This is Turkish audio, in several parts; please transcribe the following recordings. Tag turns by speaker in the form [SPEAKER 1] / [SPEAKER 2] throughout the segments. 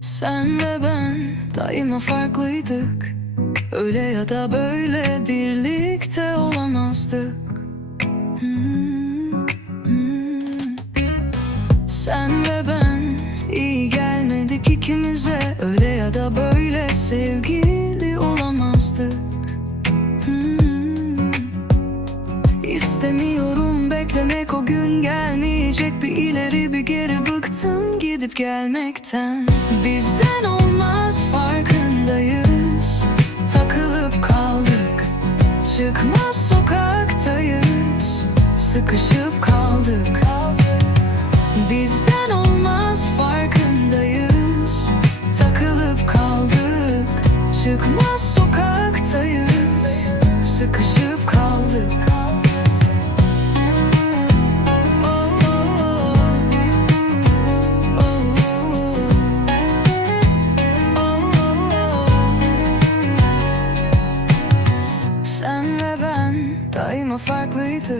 [SPEAKER 1] Sen ve ben daima farklıydık. Öyle ya da böyle birlikte olamazdık. Hmm, hmm. Sen ve ben iyi gelmedik ikimize. Öyle ya da böyle sevgili olamazdık. Hmm. İstemiyorum beklemek o gün gelmeyecek Bir ileri bir geri bıktım gidip gelmekten. Bizden olmaz farkındayız. Takılıp kaldık. Çıkmaz sokaktayız. Sıkışıp kaldık. Bizden olmaz farkındayız. Takılıp kaldık. Çıkmaz sokaktayız. Sıkışıp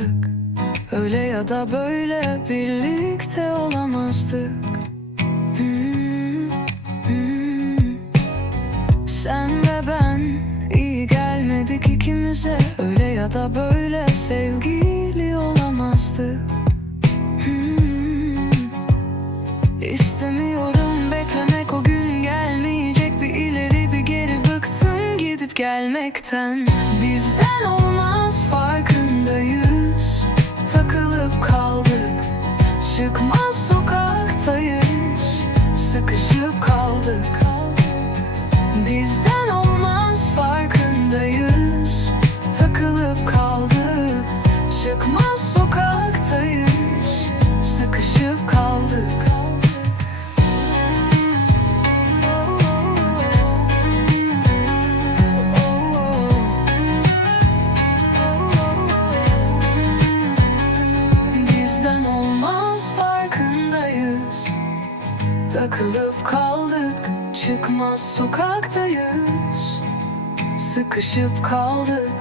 [SPEAKER 1] farklıydık Öyle ya da böyle birlikte olamazdık. Hmm, hmm. Sen ve ben iyi gelmedik ikimize. Öyle ya da böyle sevgili olamazdık. Hmm. İstemiyorum beklemek o gün gelmeyecek. Bir ileri bir geri bıktım gidip gelmekten. Bizden olmaz farkındayız Bizden olmaz farkındayız. Takılıp kaldık Çıkmaz sokaktayız. Sıkışıp kaldık. Takılıp kaldık Çıkmaz sokaktayız. Sıkışıp kaldık.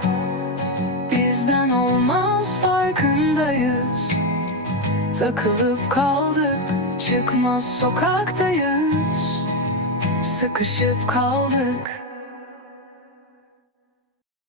[SPEAKER 1] Bizden olmaz farkındayız. Takılıp kaldık. Çıkmaz sokaktayız. Sıkışıp kaldık